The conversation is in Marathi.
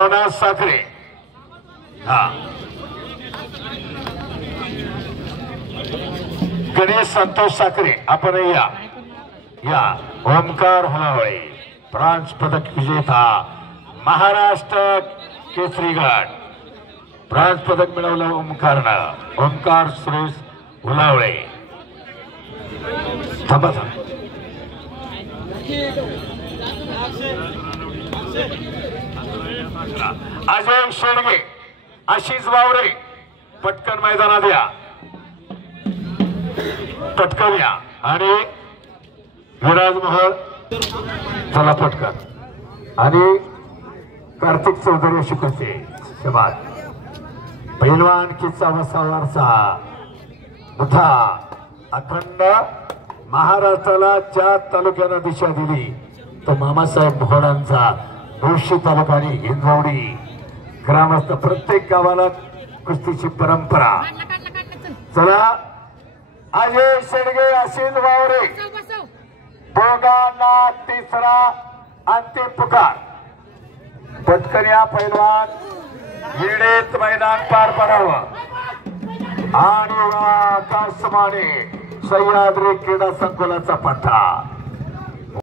साखरे हा गणेश संतोष साखरे आपण या ओमकार होलावळे ब्रॉन्झ पदक विजेता महाराष्ट्र केसरी गट ब्रॉन्झ पदक मिळवलं ओमकार सुरेश होलावळे थांबा अजय शेडगे आशिष वावरे पटकन मैदानात या पटकन या आणि विराज महल चला पटकन आणि कार्तिक चौधरी शिकवते शबाद पैलवान किस्सा वसावारचा मोठा अखंड महाराष्ट्राला ज्या तालुक्याला दिशा दिली तो मामासाहेब मोहडांचा मुळशी तालुका आणि हिंजवडी ग्रामस्थ प्रत्येक गावाला कुस्तीची परंपरा चला अजय शेडगे आशिष वावरे दोघांना तिसरा अंतिम पुकार पटकन या पैलवान येडेत मैदान पार पडावं आणि आकाशवाणी सह्याद्री क्रीडा संकुलाचा पट्टा